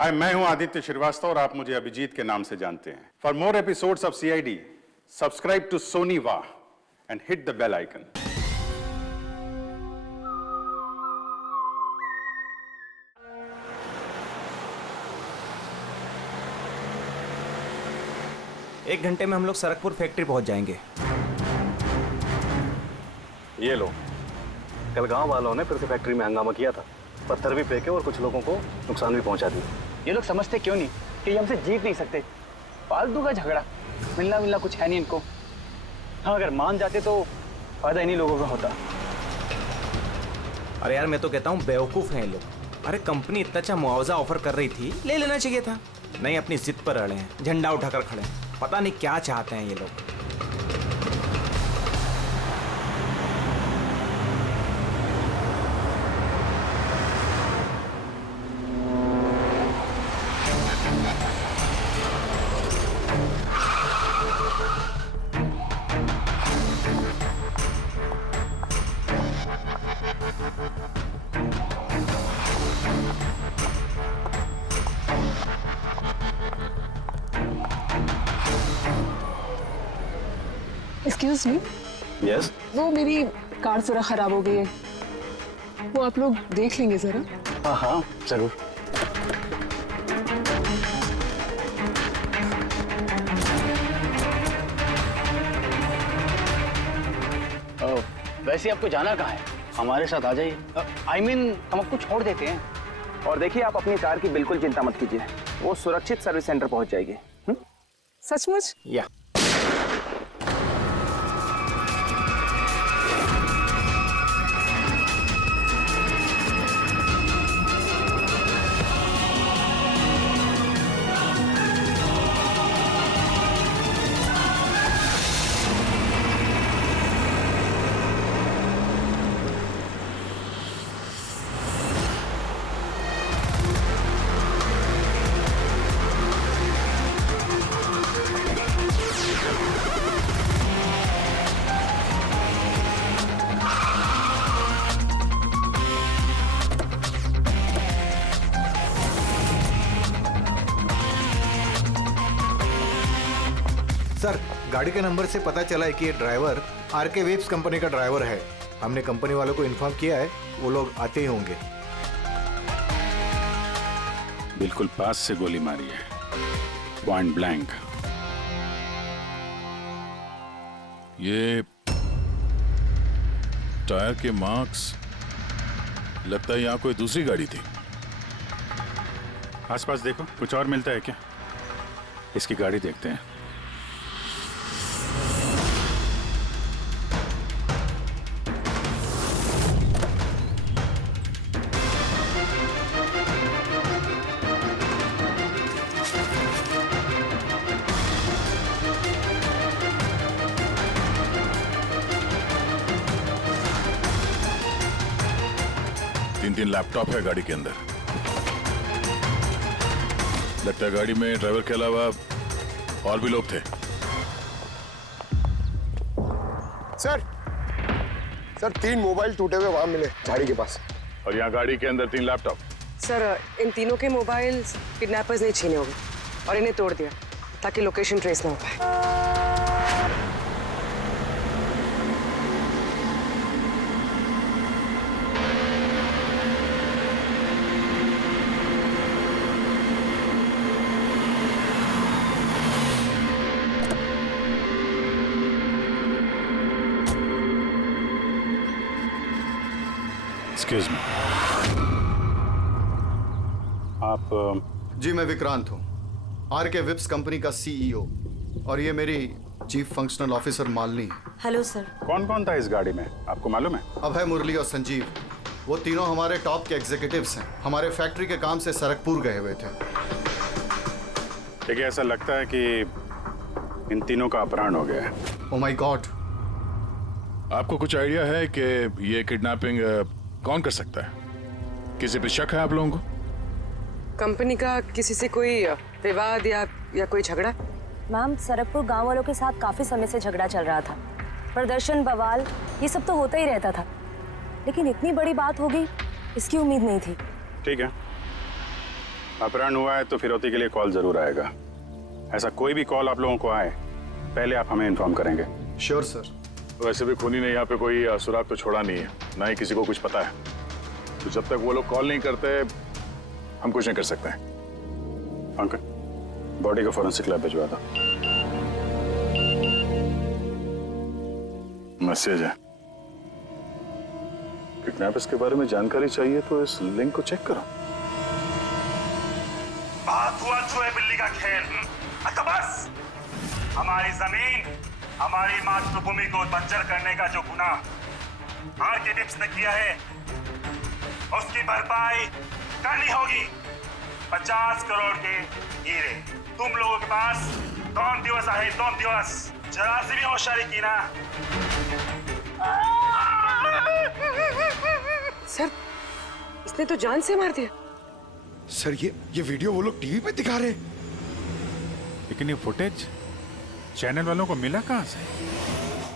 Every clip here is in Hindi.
हाय, मैं हूं आदित्य श्रीवास्तव और आप मुझे अभिजीत के नाम से जानते हैं। For more episodes of CID, subscribe to Sony वाह and hit the bell icon. एक घंटे में हम लोग सरकपुर फैक्ट्री पहुंच जाएंगे। ये लो, कल गांव वालों ने फिर से फैक्ट्री में हंगामा किया था, पत्थर भी फेंके और कुछ लोगों को नुकसान भी पहुंचा दिया। ये लोग समझते क्यों नहीं कि ये हमसे जीत नहीं सकते। फालतू का झगड़ा, मिलना कुछ है नहीं इनको। हाँ, अगर मान जाते तो फायदा इन्हीं लोगों का होता। अरे यार, मैं तो कहता हूँ बेवकूफ़ हैं ये लोग। अरे कंपनी इतना अच्छा मुआवजा ऑफर कर रही थी, ले लेना चाहिए था। नहीं, अपनी जिद पर अड़े हैं, झंडा उठाकर खड़े हैं। पता नहीं क्या चाहते हैं ये लोग। एक्सक्यूज मी, यस, वो मेरी कार जरा खराब हो गई है, वो आप लोग देख लेंगे जरा। हाँ हाँ जरूर। वैसे आपको जाना कहाँ है? हमारे साथ आ जाइए। I mean, हम आपको छोड़ देते हैं। और देखिए, आप अपनी कार की बिल्कुल चिंता मत कीजिए, वो सुरक्षित सर्विस सेंटर पहुंच जाएगी। सचमुच? या सर, गाड़ी के नंबर से पता चला है कि ये ड्राइवर आरके वेब्स कंपनी का ड्राइवर है। हमने कंपनी वालों को इन्फॉर्म किया है, वो लोग आते ही होंगे। बिल्कुल पास से गोली मारी है, पॉइंट ब्लैंक। ये टायर के मार्क्स, लगता है यहाँ कोई दूसरी गाड़ी थी। आसपास देखो, कुछ और मिलता है क्या? इसकी गाड़ी देखते हैं। तीन लैपटॉप है गाड़ी के अंदर। लगता है गाड़ी में ड्राइवर के अलावा और भी लोग थे। सर 3 मोबाइल टूटे हुए वहां मिले झाड़ी के पास। और यहाँ गाड़ी के अंदर 3 लैपटॉप। सर, इन तीनों के मोबाइल किडनैपर्स ने छीने होंगे और इन्हें तोड़ दिया ताकि लोकेशन ट्रेस ना हो पाए। एक्सक्यूज मी, आप? जी, मैं विक्रांत हूँ, आरके वेब्स कंपनी का सीईओ, और ये मेरी चीफ फंक्शनल ऑफिसर मालिनी है। Hello sir. कौन कौन था इस गाड़ी में, आपको मालूम है? अभय, मुरली और संजीव, वो तीनों हमारे टॉप के एग्जीक्यूटिव्स हैं। हमारे फैक्ट्री के काम से सरकपुर गए हुए थे। देखिए, ऐसा लगता है कि इन तीनों का अपहरण हो गया है। Oh my God. आपको कुछ आइडिया है कि ये किडनैपिंग कौन कर सकता है? किसी पे शक है आप लोगों को? कंपनी का किसी से कोई विवाद या कोई झगड़ा? मैम, सरकपुर गांव वालों के साथ काफी समय से झगड़ा चल रहा था। प्रदर्शन, बवाल, ये सब तो होता ही रहता था, लेकिन इतनी बड़ी बात हो गई इसकी उम्मीद नहीं थी। ठीक है, अपहरण हुआ है तो फिरौती के लिए कॉल जरूर आएगा। ऐसा कोई भी कॉल आप लोगों को आए, पहले आप हमें इन्फॉर्म करेंगे। Sure sir. वैसे भी खूनी ने यहाँ पे कोई सुराग तो छोड़ा नहीं है, ना ही किसी को कुछ पता है। तो जब तक वो लोग कॉल नहीं करते हम कुछ नहीं कर सकते हैं। अंकल, बॉडी को फॉरेंसिक लैब भिजवा दो। मैसेज है। किडनैपर्स के बारे में जानकारी चाहिए तो इस लिंक को चेक करो। बात हुआ चूहे बिल्ली का खेल। अच्छा बस, हमारी जमीन, हमारी मातृभूमि को बंजर करने का जो गुनाह आरके विप्स ने किया है, उसकी भरपाई करनी होगी। 50 करोड़ के हीरे तुम लोगों के पास 2 दिवस आहे, 2 दिवस। जरा सी भी होशियारी की ना। सर, इसने तो जान से मार दिया। सर ये वीडियो वो लोग टीवी पे दिखा रहे हैं। लेकिन ये फुटेज चैनल वालों को मिला कहां से?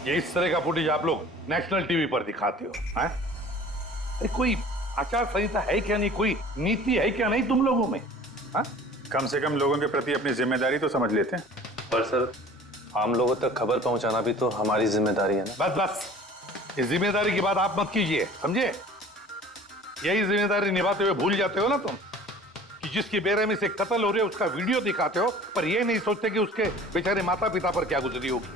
ये इस तरह का फुटेज आप लोग नेशनल टीवी पर दिखाते हो, हैं? अरे कोई आचार संहिता है क्या नहीं, कोई नीति है क्या नहीं तुम लोगों में? हाँ? कम से कम लोगों के प्रति अपनी जिम्मेदारी तो समझ लेते हैं। पर सर, आम लोगों तक खबर पहुंचाना भी तो हमारी जिम्मेदारी है ना। बस बस, इस जिम्मेदारी की बात आप मत कीजिए, समझे? यही जिम्मेदारी निभाते हुए भूल जाते हो ना तुम कि जिसकी बेरहमी से कत्ल हो रहे है उसका वीडियो दिखाते हो, पर यह नहीं सोचते कि उसके बेचारे माता पिता पर क्या गुजरी होगी,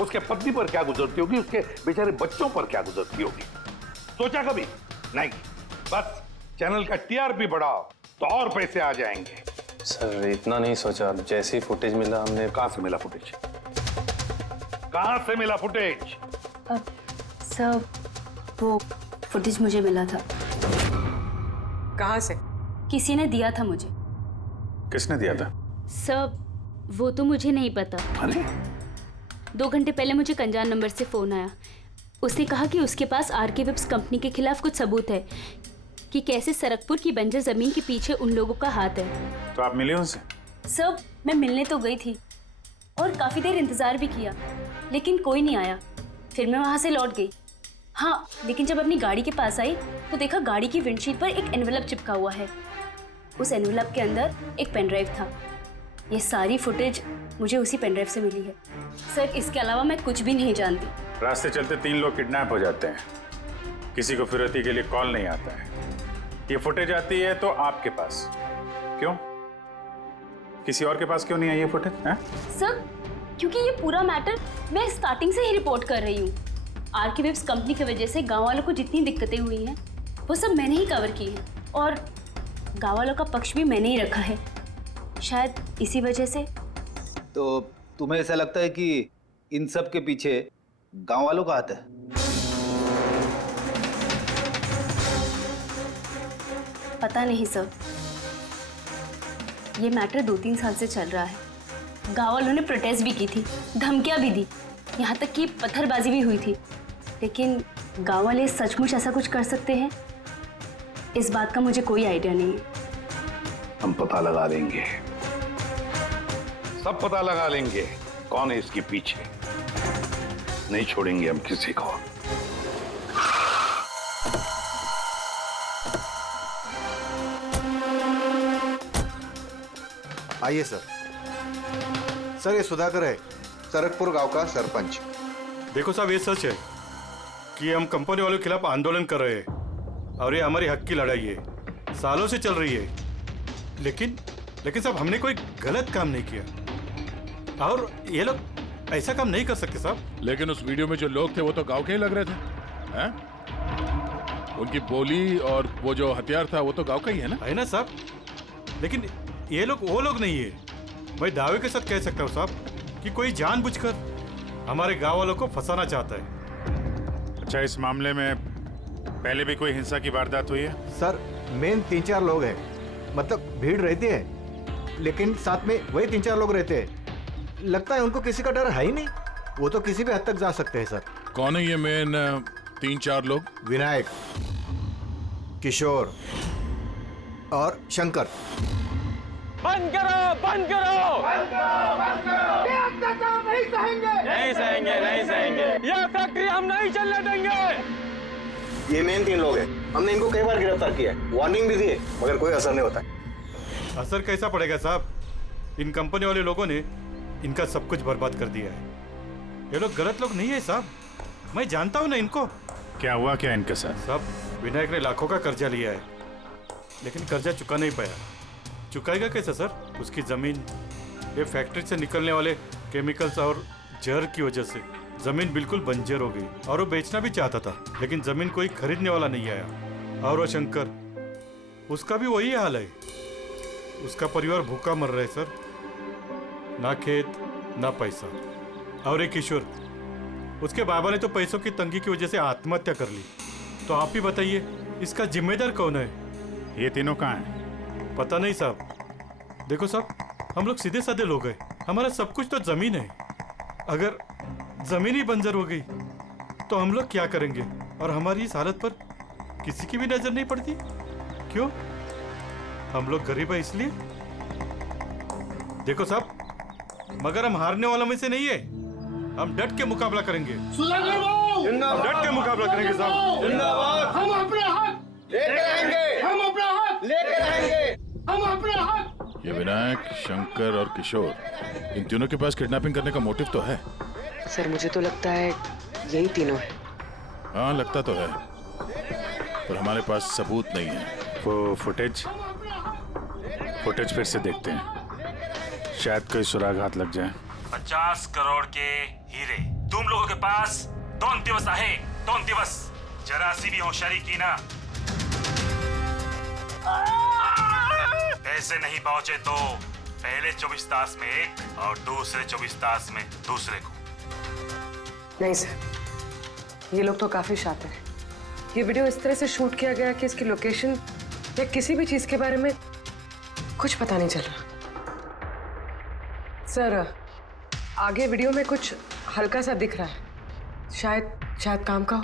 उसके पत्नी पर क्या गुजरती होगी, उसके बेचारे बच्चों पर क्या गुजरती होगी। सोचा कभी नहीं? बस चैनल का टीआरपी बढ़ाओ तो और पैसे आ जाएंगे। सर इतना नहीं सोचा, जैसे ही फुटेज मिला हमने। कहां से मिला फुटेज? कहां से मिला फुटेज? सर वो फुटेज मुझे मिला था। कहां से? किसी ने दिया था मुझे। किसने दिया था? सर वो तो मुझे नहीं पता। अरे 2 घंटे पहले मुझे कंजान नंबर से फोन आया। उसने कहा कि उसके पास आरके विप्स कंपनी के खिलाफ कुछ सबूत है कि कैसे सरकपुर की बंजर जमीन के पीछे उन लोगों का हाथ है। तो आप मिले उनसे? सर मैं मिलने तो गई थी और काफी देर इंतजार भी किया, लेकिन कोई नहीं आया। फिर मैं वहां से लौट गई। हाँ, लेकिन जब अपनी गाड़ी के पास आई तो देखा गाड़ी की विंडशीट पर एक एनवेलप चिपका हुआ है। उस एनवेलप के अंदर एक पेन ड्राइव था। ये सारी फुटेज मुझे उसी पेन ड्राइव से मिली है। सर इसके अलावा मैं कुछ भी नहीं जानती। रास्ते चलते 3 लोग किडनैप हो जाते हैं, किसी को फिरौती के लिए कॉल नहीं आता है। ये फुटेज आती है तो आपके पास क्यों? किसी और के पास क्यों नहीं आई ये फुटेज? सर क्योंकि ये पूरा मैटर मैं स्टार्टिंग से ही रिपोर्ट कर रही हूँ। आरके विप्स कंपनी की वजह से गांव वालों को जितनी दिक्कतें हुई हैं वो सब मैंने ही कवर की है और गांव वालों का पक्ष भी मैंने ही रखा है। शायद इसी वजह से। तो तुम्हें ऐसा लगता है कि इन सब के पीछे गांव वालों का हाथ है? पता नहीं सर, ये मैटर 2-3 साल से चल रहा है। गांव वालों ने प्रोटेस्ट भी की थी, धमकियां भी दी, यहाँ तक कि पत्थरबाजी भी हुई थी। लेकिन गांव वाले सचमुच ऐसा कुछ कर सकते हैं, इस बात का मुझे कोई आइडिया नहीं है। हम पता लगा लेंगे, सब पता लगा लेंगे कौन है इसके पीछे। नहीं छोड़ेंगे हम किसी को। आइए सर। सर ये सुधाकर है, सरकपुर गांव का सरपंच। देखो साहब, ये सच है कि हम कंपनी वालों के खिलाफ आंदोलन कर रहे हैं और ये हमारी हक की लड़ाई है, सालों से चल रही है। लेकिन साहब हमने कोई गलत काम नहीं किया और ये लोग ऐसा काम नहीं कर सकते साहब। लेकिन उस वीडियो में जो लोग थे वो तो गांव के ही लग रहे थे, हैं? उनकी बोली और वो जो हथियार था वो तो गांव का ही है ना साहब? लेकिन ये लोग वो लोग नहीं है। मैं दावे के साथ कह सकता हूँ साहब कि कोई जानबूझकर हमारे गांव वालों को फंसाना चाहता है। अच्छा, इस मामले में पहले भी कोई हिंसा की वारदात हुई है? सर मेन 3-4 लोग हैं, मतलब भीड़ रहती है लेकिन साथ में वही 3-4 लोग रहते हैं। लगता है उनको किसी का डर है ही नहीं, वो तो किसी भी हद तक जा सकते हैं सर। कौन है ये मेन 3-4 लोग? विनायक, किशोर और शंकर। बंद करो, बंद करो, बंद करो, बंद करो। ये अत्याचार नहीं सहेंगे, नहीं सहेंगे, नहीं सहेंगे। ये फैक्ट्री हम नहीं चलने देंगे। ये मेन 3 लोग हैं। हमने इनको कई बार गिरफ्तार किया है, वार्निंग भी दी है, मगर कोई असर नहीं होता। असर कैसा पड़ेगा साहब? इन कंपनी वाले लोगों ने इनका सब कुछ बर्बाद कर दिया है। ये लोग गलत लोग नहीं है साहब, मैं जानता हूँ ना इनको। क्या हुआ क्या इनके साथ? साहब विनायक ने लाखों का कर्जा लिया है, लेकिन कर्जा चुका नहीं पाया। चुकाएगा कैसे सर? उसकी जमीन, ये फैक्ट्री से निकलने वाले केमिकल्स और जहर की वजह से जमीन बिल्कुल बंजर हो गई और वो बेचना भी चाहता था, लेकिन जमीन कोई खरीदने वाला नहीं आया। और वो शंकर, उसका भी वही हाल है। उसका परिवार भूखा मर रहा है सर, ना खेत ना पैसा। और एक किशोर, उसके बाबा ने तो पैसों की तंगी की वजह से आत्महत्या कर ली। तो आप ही बताइए इसका जिम्मेदार कौन है? ये तीनों कहाँ हैं? पता नहीं साहब। देखो साहब, हम लोग सीधे साधे लोग हैं, हमारा सब कुछ तो जमीन है। अगर जमीन ही बंजर हो गई तो हम लोग क्या करेंगे? और हमारी इस हालत पर किसी की भी नजर नहीं पड़ती। क्यों? हम लोग गरीब है इसलिए? देखो साहब, मगर हम हारने वालों में से नहीं है। हम डट के मुकाबला करेंगे। हम डट के मुकाबला करेंगे साहब। हम अपने हक लेकर आएंगे, हम अपना हक लेकर आएंगे, हम अपने हक। ये विनायक, शंकर और किशोर, इन तीनों के पास किडनैपिंग करने का मोटिव तो है। सर मुझे तो लगता है यही तीनों है। हाँ लगता तो है, पर हमारे पास सबूत नहीं है। वो फुटेज फिर से देखते हैं, शायद कोई सुराग हाथ लग जाए। 50 करोड़ के हीरे तुम लोगों के पास 2 दिवस आहे, 2 दिवस। जरा सी भी होशियारी की ना, पैसे नहीं पहुंचे तो पहले 24 तास में एक और दूसरे 24 तास में दूसरे को। नहीं सर, ये लोग तो काफी शातिर हैं। ये वीडियो इस तरह से शूट किया गया कि इसकी लोकेशन या किसी भी चीज के बारे में कुछ पता नहीं चल रहा। सर आगे वीडियो में कुछ हल्का सा दिख रहा है, शायद काम का हो।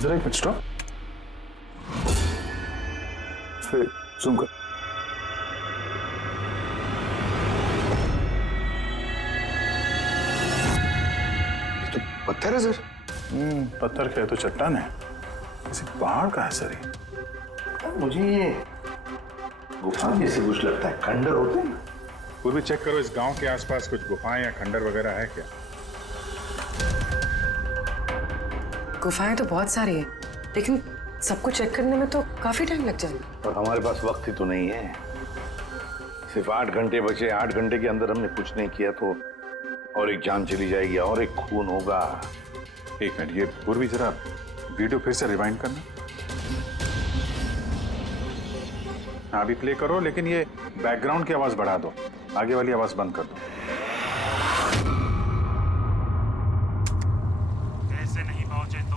जरा एक मिनट स्टॉप, फिर जूम कर। तो पत्थर है सर। पत्थर क्या है तो चट्टान है, किसी पहाड़ का है सर ये। मुझे ये गुफा जैसे कुछ लगता है, खंडर होते हैं। पूर्वी चेक करो, इस गांव के आसपास कुछ गुफाएं या खंडर वगैरह है क्या? गुफाएं तो बहुत सारी है, लेकिन सबको चेक करने में तो काफी टाइम लग जाएगा। और हमारे पास वक्त ही तो नहीं है। सिर्फ 8 घंटे बचे, 8 घंटे के अंदर हमने कुछ नहीं किया तो और एक जान चली जाएगी और एक खून होगा। एक मिनट, ये पूर्वी जरा वीडियो फिर से रिवाइंड करना। हाँ अभी प्ले करो, लेकिन ये बैकग्राउंड की आवाज बढ़ा दो, आगे वाली आवाज बंद कर दो। पैसे नहीं पहुंचे तो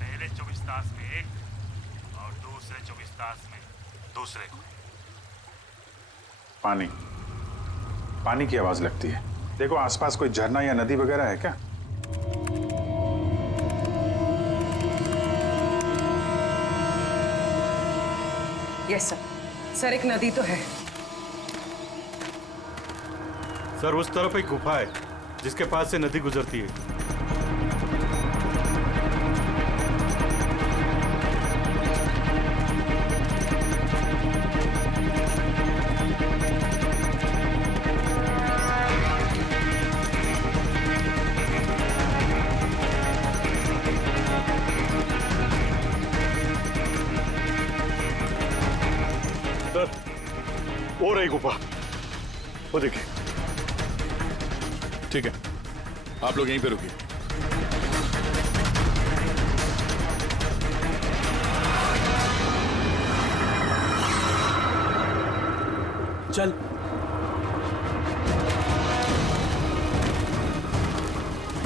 पहले 24 तास में एक और दूसरे 24 तास में दूसरे को। पानी की आवाज लगती है। देखो आसपास कोई झरना या नदी वगैरह है क्या? यस सर, एक नदी तो है। सर उस तरफ एक गुफा है जिसके पास से नदी गुजरती है। वो रही गुफा, वो देखिए। ठीक है, आप लोग यहीं पे रुकिए। चल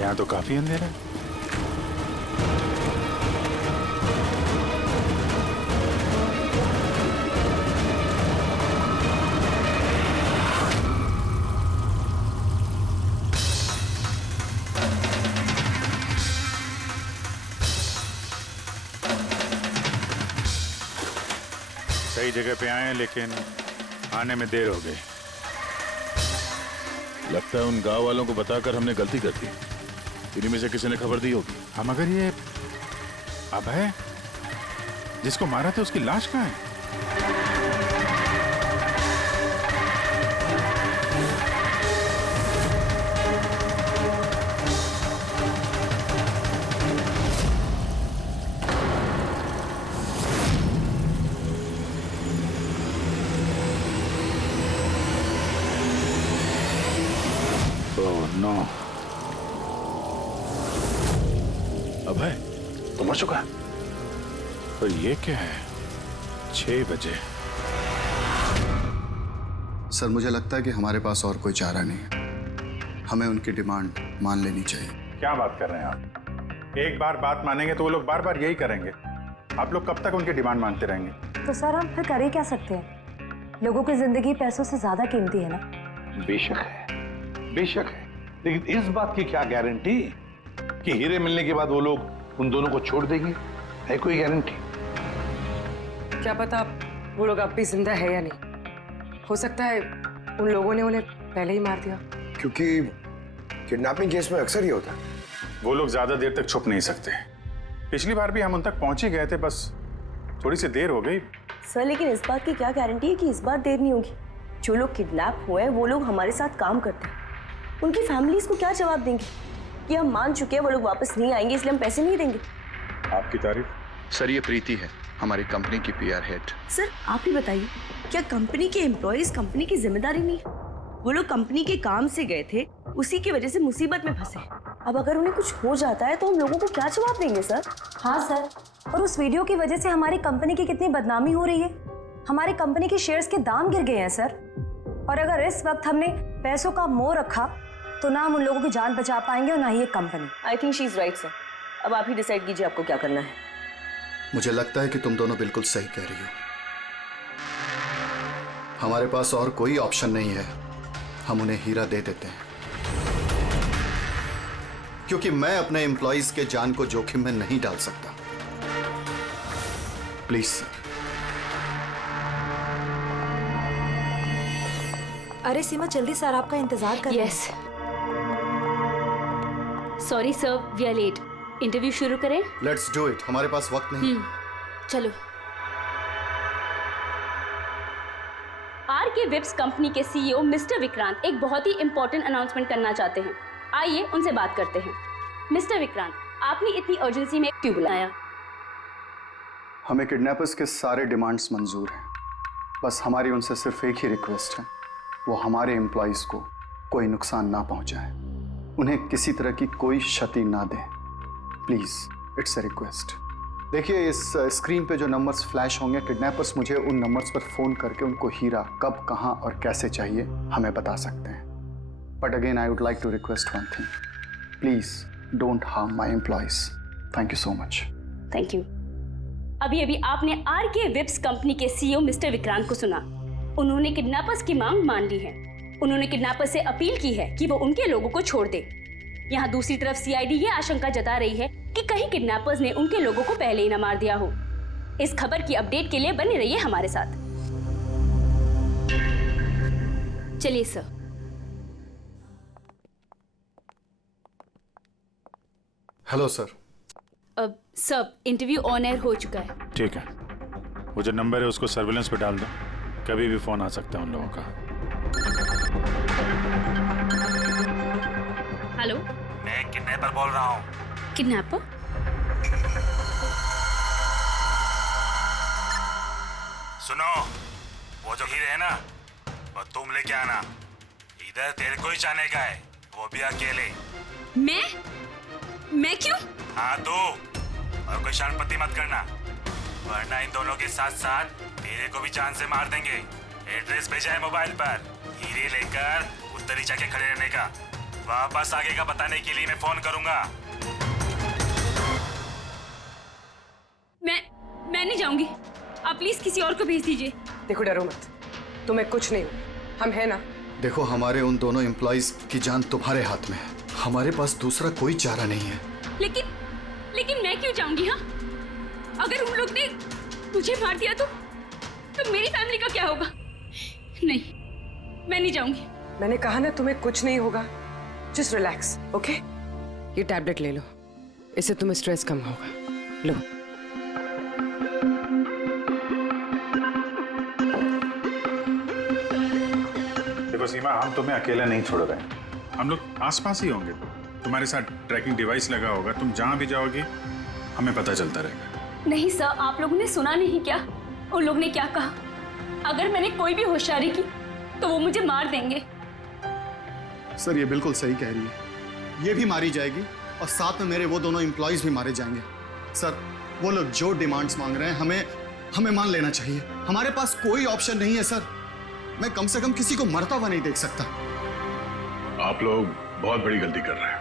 यहाँ तो काफी अंधेरा है। जगह पे आए लेकिन आने में देर हो गई। लगता है उन गांव वालों को बताकर हमने गलती कर दी। इन्हीं में से किसी ने खबर दी होगी। हम मगर ये अभय जिसको मारा था उसकी लाश कहाँ है? नो, अभय तो मर चुका है। पर ये क्या है? 6 बजे। सर मुझे लगता है कि हमारे पास और कोई चारा नहीं है। हमें उनकी डिमांड मान लेनी चाहिए। क्या बात कर रहे हैं आप? एक बार बात मानेंगे तो वो लोग बार बार यही करेंगे। आप लोग कब तक उनकी डिमांड मानते रहेंगे? तो सर हम फिर कर ही क्या सकते हैं? लोगों की जिंदगी पैसों से ज्यादा कीमती है ना। बेशक है, बेशक है, लेकिन इस बात की क्या गारंटी कि हीरे मिलने के बाद वो लोग उन दोनों को छोड़ देंगे? है कोई गारंटी? क्या पता वो लोग अब भी जिंदा है या नहीं। हो सकता है उन लोगों ने उन्हें पहले ही मार दिया। क्योंकि किडनैपिंग केस में अक्सर ही होता है। वो लोग ज्यादा देर तक छुप नहीं सकते। पिछली बार भी हम उन तक पहुंच ही गए थे, बस थोड़ी सी देर हो गई। सर लेकिन इस बात की क्या गारंटी है कि इस बार देर नहीं होगी? जो लोग किडनैप हुए हैं वो लोग हमारे साथ काम करते हैं। उनकी फैमिलीज को क्या जवाब देंगे कि हम मान चुके हैं वो लोग वापस नहीं आएंगे इसलिए हम पैसे नहीं देंगे? आपकी तारीफ? सर ये प्रीति है, हमारी कंपनी की PR हेड। सर आप ही बताइए, क्या कंपनी के एम्प्लॉयज कंपनी की जिम्मेदारी नहीं? वो लोग कंपनी के काम से गए थे, उसी की वजह से मुसीबत में फंसे। अब अगर उन्हें कुछ हो जाता है तो हम लोगों को क्या जवाब देंगे सर? हाँ सर, और उस वीडियो की वजह से हमारी कंपनी की कितनी बदनामी हो रही है। हमारी कंपनी के शेयर्स के दाम गिर गए हैं सर। और अगर इस वक्त हमने पैसों का मोह रखा तो ना हम उन लोगों की जान बचा पाएंगे और ना ही ये company. I think she is right sir. अब आप ही डिसाइड कीजिए आपको क्या करना है। मुझे लगता है कि तुम दोनों बिल्कुल सही कह रही हो। हमारे पास और कोई ऑप्शन नहीं है, हम उन्हें हीरा दे देते हैं। क्योंकि मैं अपने एम्प्लॉइज के जान को जोखिम में नहीं डाल सकता। Please sir. अरे सीमा जल्दी सर आपका इंतजार कर रहे हैं। Yes sorry sir, we are late. Interview शुरू करें? लेट्स डू इट, हमारे पास वक्त नहीं। चलो। आरके वेब्स कंपनी के CEO मिस्टर विक्रांत एक बहुत ही इंपॉर्टेंट अनाउंसमेंट करना चाहते हैं। आइए उनसे बात करते हैं। मिस्टर विक्रांत, आपने इतनी अर्जेंसी में क्यों बुलाया? हमें किडनैपर्स के सारे डिमांड्स मंजूर हैं। बस हमारी उनसे सिर्फ एक ही रिक्वेस्ट है, वो हमारे एम्प्लॉइज को कोई नुकसान ना पहुंचाए, उन्हें किसी तरह की कोई क्षति ना दें। Please it's a request. देखिए इस स्क्रीन पे जो नंबर्स फ्लैश होंगे, किडनैपर्स मुझे उन नंबर्स पर फोन करके उनको हीरा कब, कहां और कैसे चाहिए हमें बता सकते हैं। But again I would like to request one thing, please don't harm my employees. Thank you so much. Thank you. अभी आपने आरके वेब्स कंपनी के CEO मिस्टर विक्रांत को सुना। उन्होंने किडनैपर्स की मांग मान ली है। उन्होंने किडनैपर्स से अपील की है कि वो उनके लोगों को छोड़ दे। यहाँ दूसरी तरफ CID ये आशंका जता रही है कि कहीं किडनैपर्स ने उनके लोगों को पहले ही न मार दिया हो। इस खबर की अपडेट के लिए बने रहिए हमारे साथ। चलिए सर। Hello sir. अब सब इंटरव्यू ऑन एयर हो चुका है। ठीक है, वो जो नंबर है उसको सर्विलेंस पे डाल दो, कभी भी फोन आ सकता है उन लोगों का। हेलो, मैं किडनैपर बोल रहा हूँ। किडनैपर? सुनो, वो जो हीरे है ना, वो तुम लेके आना। इधर तेरे को ही जाने का है, वो भी अकेले। मैं क्यों? हाँ तो, और कोई शानपत्ती मत करना, वरना इन दोनों के साथ साथ तेरे को भी जान से मार देंगे। एड्रेस भेजा है मोबाइल पर, हीरे लेकर उधर ही जाके खड़े रहने का। वापस आगे का बताने के लिए मैं फोन करूंगा। मैं नहीं जाऊंगी। आप प्लीज किसी और को भेज दीजिए। देखो डरो मत, तुम्हें कुछ नहीं हो, हम है ना। देखो हमारे उन दोनों एम्प्लॉइज की जान तुम्हारे हाथ में है, हमारे पास दूसरा कोई चारा नहीं है। लेकिन मैं क्यों जाऊंगी? हाँ, अगर उन लोग ने मुझे मार दिया तो मेरी फैमिली का क्या होगा? नहीं, मैं नहीं जाऊंगी। मैंने कहा ना तुम्हें कुछ नहीं होगा। Just relax, okay? ये टैबलेट ले लो, इससे तुम्हें स्ट्रेस कम होगा। लो। देखो सीमा, हम तुम्हें अकेला नहीं छोड़ रहे हैं। हम लोग आसपास ही होंगे। तुम्हारे साथ ट्रैकिंग डिवाइस लगा होगा। तुम जहां भी जाओगी हमें पता चलता रहेगा। नहीं सर, आप लोगों ने सुना नहीं क्या? उन लोग ने क्या कहा? अगर मैंने कोई भी होशियारी की तो वो मुझे मार देंगे। सर ये बिल्कुल सही कह रही है। ये भी मारी जाएगी और साथ में मेरे वो दोनों एम्प्लॉयज भी मारे जाएंगे। सर वो लोग जो डिमांड्स मांग रहे हैं हमें मान लेना चाहिए। हमारे पास कोई ऑप्शन नहीं है सर। मैं कम से कम किसी को मरता हुआ नहीं देख सकता। आप लोग बहुत बड़ी गलती कर रहे हैं।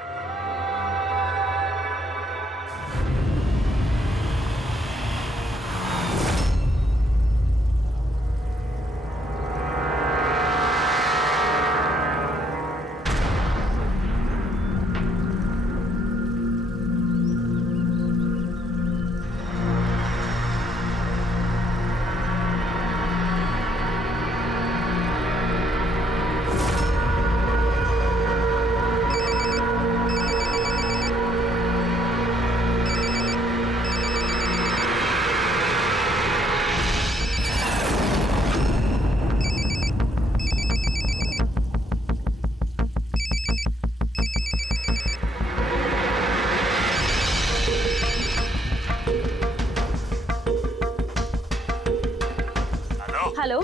हेलो,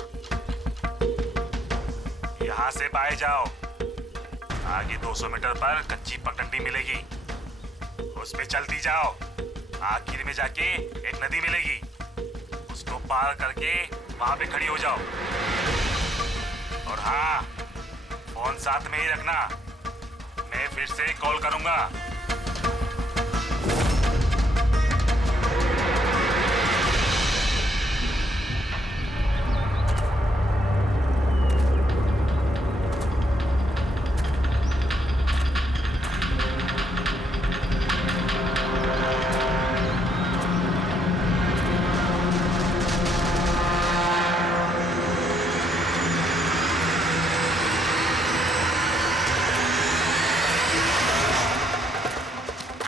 यहाँ से बाहर जाओ। आगे 200 मीटर पर कच्ची पगडंडी मिलेगी, उस पे चलती जाओ। आखिर में जाके एक नदी मिलेगी, उसको पार करके वहां पे खड़ी हो जाओ। और हाँ, फोन साथ में ही रखना, मैं फिर से कॉल करूंगा।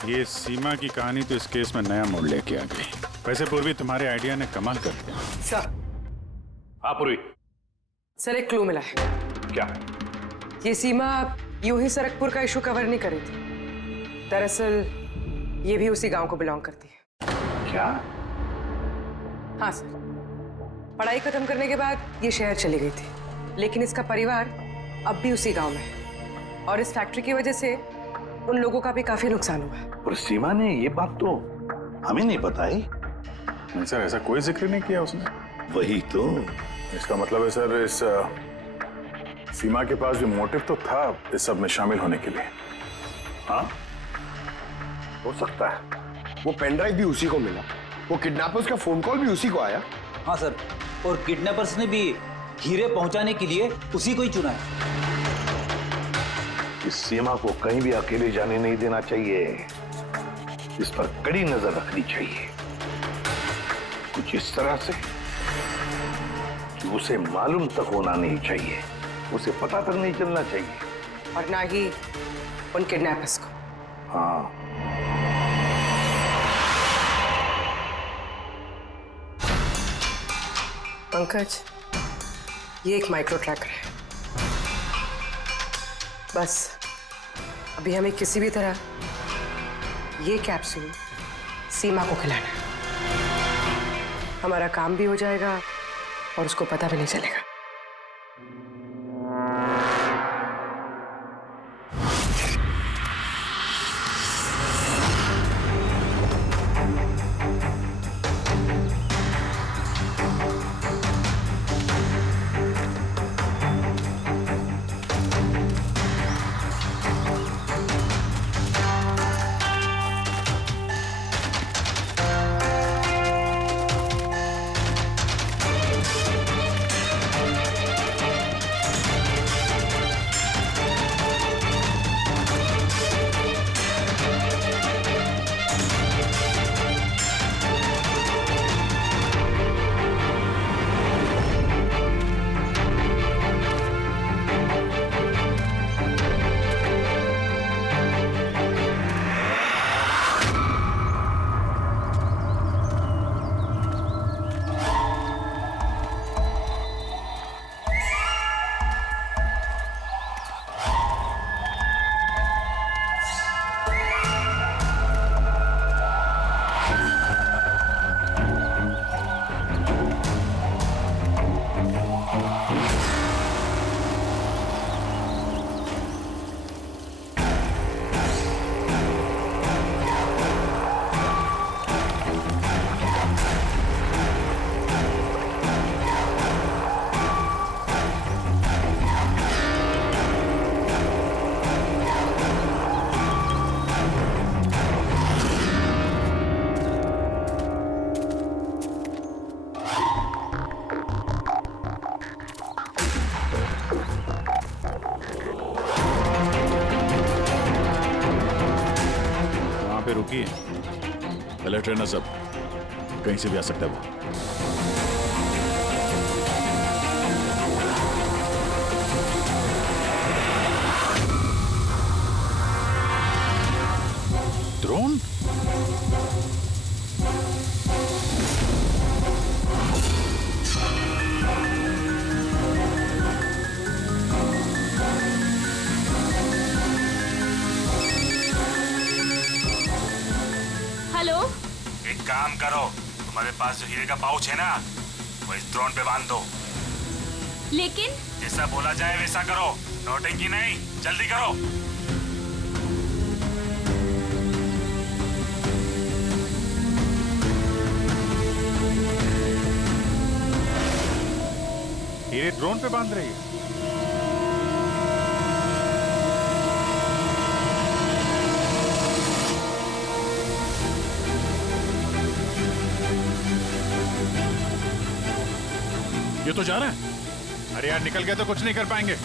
ये सीमा की कहानी तो इस केस में नया मोड़ लेके आ गई। वैसे पूर्वी, तुम्हारे आइडिया ने कमाल कर दिया। सर। हाँ पूर्वी। सर एक क्लू मिला है। क्या? ये सीमा यूं ही सरकपुर का इशू कवर नहीं करी थी। दरअसल ये भी उसी गांव को बिलोंग करती है। क्या? हाँ सर, पढ़ाई खत्म करने के बाद ये शहर चली गई थी, लेकिन इसका परिवार अब भी उसी गांव में है और इस फैक्ट्री की वजह से उन लोगों का भी काफी नुकसान हुआ है। और सीमा ने ये बात तो हमें नहीं बताई। नहीं सर, ऐसा कोई जिक्र नहीं किया उसने। वही तो। इसका मतलब है सर, इस सीमा के पास भी मोटिव तो था इस सब में शामिल होने के लिए। हाँ, हो सकता है। वो पेन ड्राइव भी उसी को मिला, वो किडनैपर्स का फोन कॉल भी उसी को आया। हाँ सर, और किडनैपर्स ने भी हीरे पहुंचाने के लिए उसी को ही चुना है। इस सीमा को कहीं भी अकेले जाने नहीं देना चाहिए। इस पर कड़ी नजर रखनी चाहिए, कुछ इस तरह से कि उसे मालूम तक होना नहीं चाहिए, उसे पता तक नहीं चलना चाहिए। और ना ही उन किडनैपर्स को। हाँ, पंकज, ये एक माइक्रो ट्रैकर है। बस अभी हमें किसी भी तरह ये कैप्सूल सीमा को खिलाना है। हमारा काम भी हो जाएगा और उसको पता भी नहीं चलेगा। पे रुकी है। अलर्ट रहना सब, कहीं से भी आ सकता है वो। ड्रोन? हेलो, एक काम करो, तुम्हारे पास जो हीरे का पाउच है ना, वो इस ड्रोन पे बांध दो। लेकिन जैसा बोला जाए वैसा करो, नौटंकी नहीं, जल्दी करो। हीरे ड्रोन पे बांध रही है। ये तो जा रहा है। अरे यार निकल गए तो कुछ नहीं कर पाएंगे।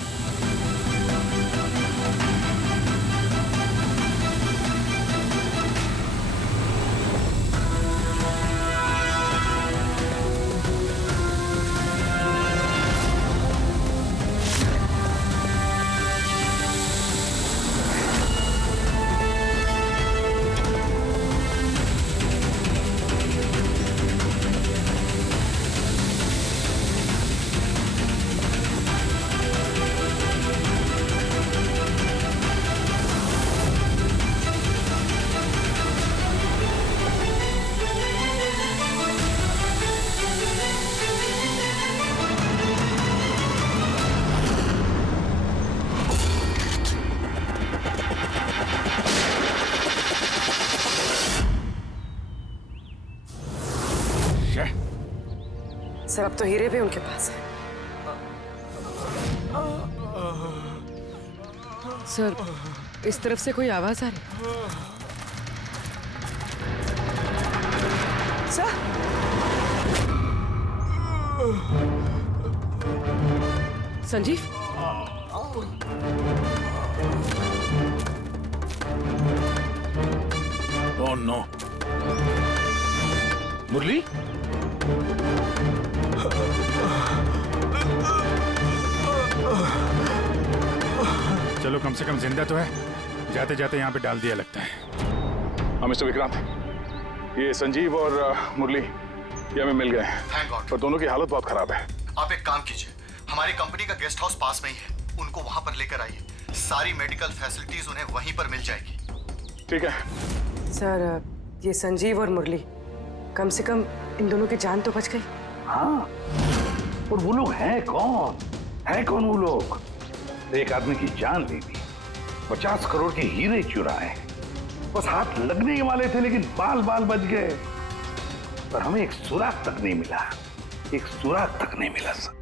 सर अब तो हीरे भी उनके पास है। सर इस तरफ से कोई आवाज आ रही है। सर संजीव, ओह नो, मुरली? चलो कम से कम जिंदा तो है। जाते जाते यहाँ पे डाल दिया लगता है। हाँ मिस्टर विक्रांत, ये संजीव और मुरली ये हमें मिल गए। Thank God. पर दोनों की हालत बहुत खराब है। आप एक काम कीजिए, हमारी कंपनी का गेस्ट हाउस पास में ही है, उनको वहां पर लेकर आइए। सारी मेडिकल फैसिलिटीज उन्हें वहीं पर मिल जाएगी। ठीक है सर, ये संजीव और मुरली, कम से कम इन दोनों की जान तो बच गई। हाँ, और वो लोग हैं कौन? है कौन वो लोग? एक आदमी की जान ले ली, 50 करोड़ के हीरे चुराए, बस हाथ लगने ही वाले थे लेकिन बाल बाल बच गए। पर हमें एक सुराग तक नहीं मिला, एक सुराग तक नहीं मिला सर।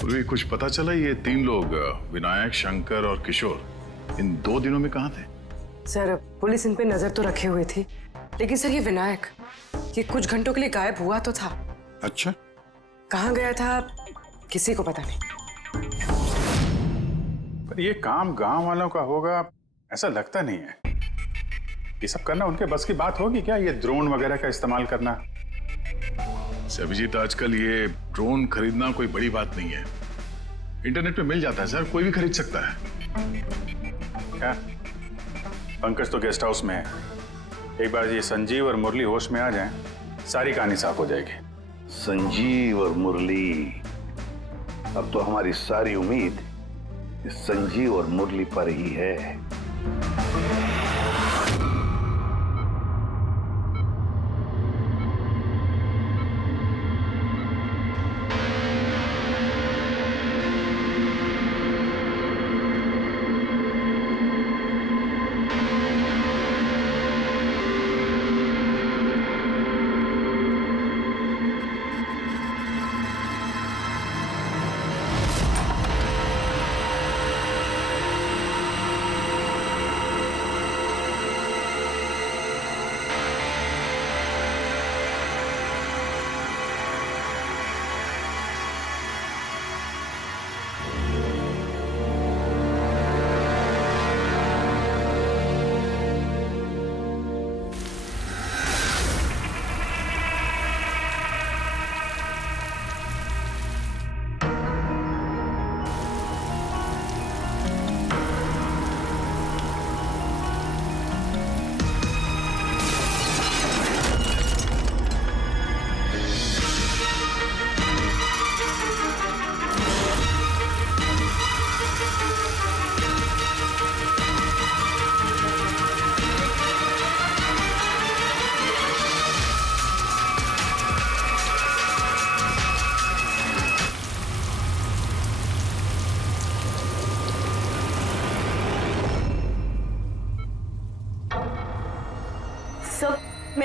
पूर्वी कुछ पता चला ये 3 लोग विनायक, शंकर और किशोर इन 2 दिनों में कहाँ थे? सर पुलिस इन पे नजर तो रखे हुए थी, लेकिन सर ये विनायक, ये कुछ घंटों के लिए गायब हुआ तो था। अच्छा, कहाँ गया था किसी को पता नहीं। पर ये काम गांव वालों का होगा ऐसा लगता नहीं है। ये सब करना उनके बस की बात होगी क्या? ये ड्रोन वगैरह का इस्तेमाल करना? अभिजीत, आजकल ये ड्रोन खरीदना कोई बड़ी बात नहीं है। इंटरनेट पे मिल जाता है सर, कोई भी खरीद सकता है। क्या पंकज तो गेस्ट हाउस में है, एक बार ये संजीव और मुरली होश में आ जाएं, सारी कहानी साफ हो जाएगी। संजीव और मुरली, अब तो हमारी सारी उम्मीद इस संजीव और मुरली पर ही है।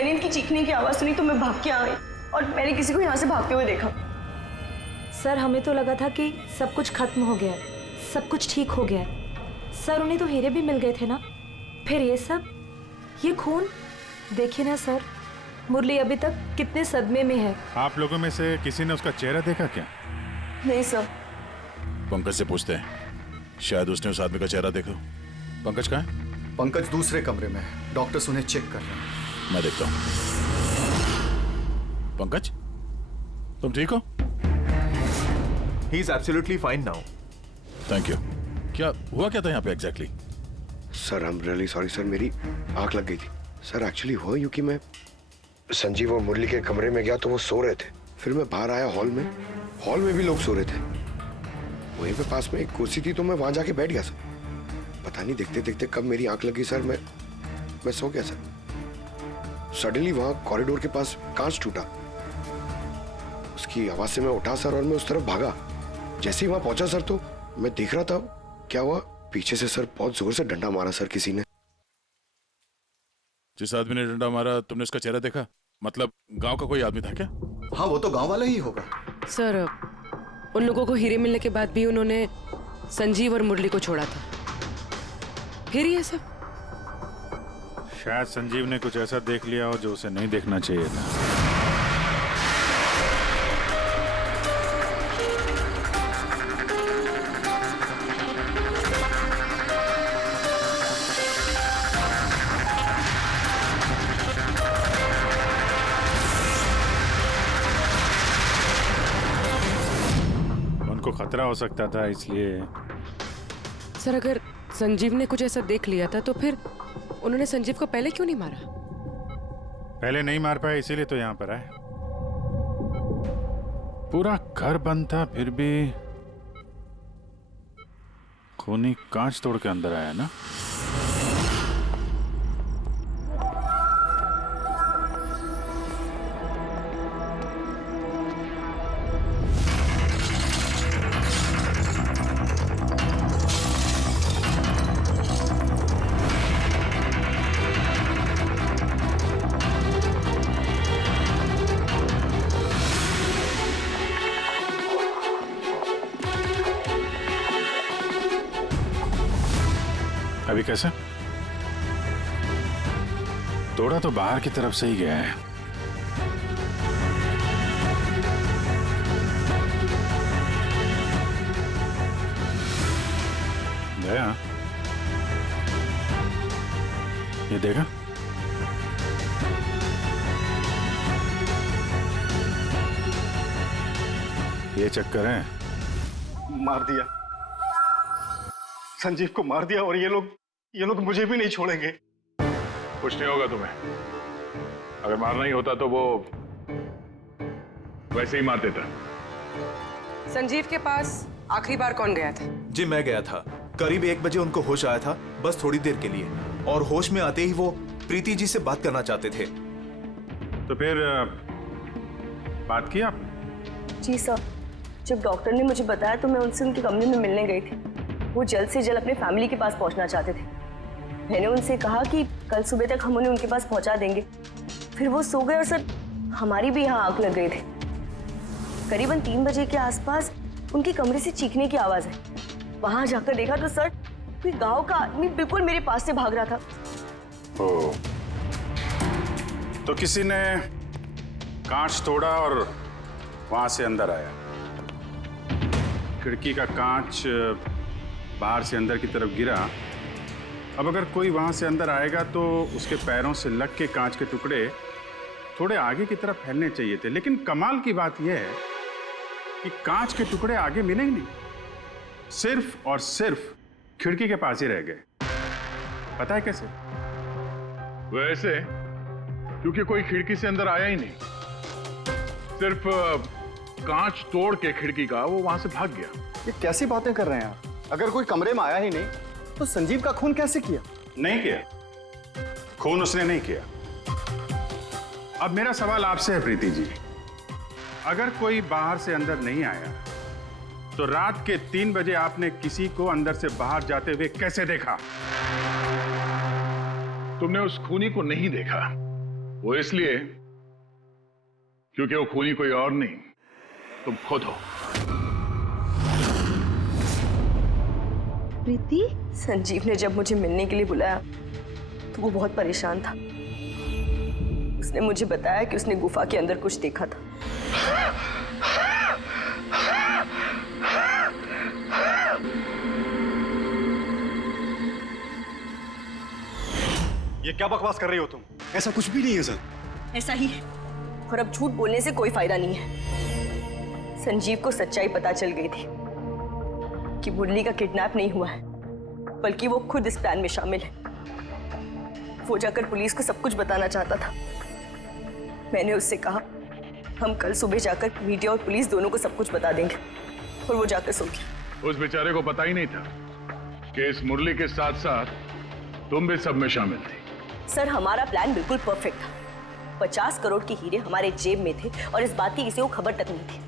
मैंने इनकी चीखने की आवाज़ सुनी तो मैं भाग के आ गई और मैंने किसी को यहाँ से भागते हुए देखा। सर हमें तो लगा था कि सब कुछ खत्म हो गया है, सब कुछ ठीक हो गया है। सर उन्हें तो हीरे भी मिल गए थे ना, फिर ये सब, ये खून। देखिए ना सर, मुरली अभी तक कितने सदमे में है। आप लोगों में से किसी ने उसका चेहरा देखा क्या? नहीं सर। पंकज से पूछते हैं, शायद उसने उस आदमी का चेहरा देखा। पंकज कहाँ है? पंकज दूसरे कमरे में है, डॉक्टर्स उन्हें चेक कर रहे हैं। मैं देखता हूँ। पंकज, तुम ठीक हो? He is absolutely fine now. Thank you. क्या हुआ क्या था यहाँ पे exactly? Sir I am really sorry sir, मेरी आंख लग गई थी। सर एक्चुअली हुआ यूं कि मैं संजीव और मुरली के कमरे में गया तो वो सो रहे थे, फिर मैं बाहर आया हॉल में भी लोग सो रहे थे। वहीं पे पास में एक कुर्सी थी तो मैं वहां जाके बैठ गया सर। पता नहीं देखते देखते कब मेरी आंख लगी सर, मैं सो गया सर। सडनली वहां कॉरिडोर के पास कांच टूटा, उसकी आवाज से मैं उठा सर और मैं उस तरफ भागा। जैसे ही वहां पहुंचा सर तो मैं देख रहा था क्या हुआ, पीछे से सर बहुत जोर से डंडा मारा सर किसी ने। जिस आदमी ने डंडा मारा तुमने उसका चेहरा देखा? मतलब गांव का कोई आदमी था क्या? हाँ वो तो गांव वाला ही होगा। सर उन लोगों को हीरे मिलने के बाद भी उन्होंने संजीव और मुरली को छोड़ा था, फिर ये सब। शायद संजीव ने कुछ ऐसा देख लिया हो जो उसे नहीं देखना चाहिए था। उनको खतरा हो सकता था इसलिए। सर अगर संजीव ने कुछ ऐसा देख लिया था तो फिर उन्होंने संजीव को पहले क्यों नहीं मारा? पहले नहीं मार पाए इसीलिए तो यहाँ पर आए। पूरा घर बंद था फिर भी खूनी कांच तोड़ के अंदर आया ना। अभी कैसे? तोड़ा तो बाहर की तरफ से ही गया है। गया? ये देखा? ये चक्कर है। मार दिया, संजीव को मार दिया और ये लोग मुझे भी नहीं छोड़ेंगे। कुछ नहीं होगा तुम्हें। अगर मारना ही होता तो वो वैसे ही मार देता। संजीव के पास आखिरी बार कौन गया था? जी मैं गया था, करीब 1 बजे उनको होश आया था, बस थोड़ी देर के लिए, और होश में आते ही वो प्रीति जी से बात करना चाहते थे। तो फिर बात की आपने? जी सर, जब डॉक्टर ने मुझे बताया तो मैं उनसे उनके कमरे में मिलने गई थी। वो जल्द से जल्द अपने फैमिली के पास पहुंचना चाहते थे। मैंने उनसे कहा कि कल सुबह तक हम उन्हें उनके पास पहुंचा देंगे। फिर वो सो गए और सर हमारी भी यहाँ आंख लग गई थी। करीबन 3 बजे के आसपास उनके कमरे से चीखने की आवाज है। वहां जाकर देखा तो सर कोई गांव का आदमी बिल्कुल मेरे पास से भाग रहा था। ओ, तो किसी ने कांच तोड़ा और वहां से अंदर आया। खिड़की का कांच बाहर से अंदर की तरफ गिरा। अब अगर कोई वहां से अंदर आएगा तो उसके पैरों से लग के कांच के टुकड़े थोड़े आगे की तरफ फैलने चाहिए थे, लेकिन कमाल की बात यह है कि कांच के टुकड़े आगे मिले ही नहीं, सिर्फ और सिर्फ खिड़की के पास ही रह गए। पता है कैसे? वैसे क्योंकि कोई खिड़की से अंदर आया ही नहीं, सिर्फ कांच तोड़ के खिड़की का वो वहां से भाग गया। ये कैसी बातें कर रहे हैं आप? अगर कोई कमरे में आया ही नहीं तो संजीव का खून कैसे किया? नहीं किया, खून उसने नहीं किया। अब मेरा सवाल आपसे है प्रीति जी, अगर कोई बाहर से अंदर नहीं आया तो रात के 3 बजे आपने किसी को अंदर से बाहर जाते हुए कैसे देखा? तुमने उस खूनी को नहीं देखा, वो इसलिए क्योंकि वो खूनी कोई और नहीं, तुम खुद हो। प्रीति, संजीव ने जब मुझे मिलने के लिए बुलाया तो वो बहुत परेशान था। उसने मुझे बताया कि उसने गुफा के अंदर कुछ देखा था। ये क्या बकवास कर रही हो तुम? ऐसा कुछ भी नहीं है सर। ऐसा ही है, और अब झूठ बोलने से कोई फायदा नहीं है। संजीव को सच्चाई पता चल गई थी कि मुरली का किडनैप नहीं हुआ है, बल्कि वो खुद इस प्लान में शामिल है। वो जाकर पुलिस को सब कुछ बताना चाहता था। मैंने उससे कहा हम कल सुबह जाकर मीडिया और पुलिस दोनों को सब कुछ बता देंगे, और वो जाकर सो गया। उस बेचारे को पता ही नहीं था कि इस मुरली के साथ साथ तुम भी सब में शामिल थी। सर, हमारा प्लान बिल्कुल परफेक्ट था। 50 करोड़ के हीरे हमारे जेब में थे और इस बात की किसी को खबर तक नहीं थी।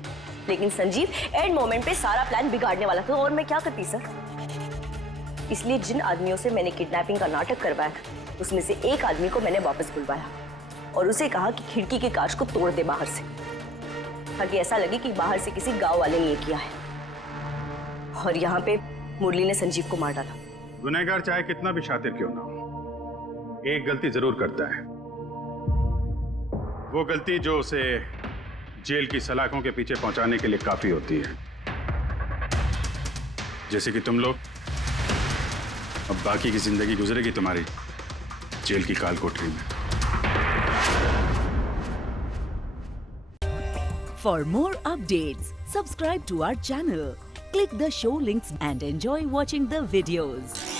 लेकिन संजीव एंड मोमेंट पे सारा प्लान बिगाड़ने वाला था, और मैं क्या करती सर? इसलिए जिन आदमियों से मैंने किडनैपिंग का नाटक करवाया था, उसमें से एक आदमी को मैंने वापस बुलवाया और उसे कहा कि खिड़की के कांच को तोड़ दे बाहर से, ताकि ऐसा लगे कि बाहर से किसी गांव वाले ने ये किया है। और यहाँ पे मुरली ने संजीव को मार डाला। गुनहगार चाहे कितना भी शातिर क्यों ना हो, एक गलती जरूर करता है। वो गलती जो उसे जेल की सलाखों के पीछे पहुंचाने के लिए काफी होती है। जैसे कि तुम लोग, अब बाकी की जिंदगी गुजरेगी तुम्हारी जेल की काल कोठरी में। For more updates, subscribe to our channel, click the show links and enjoy watching the videos.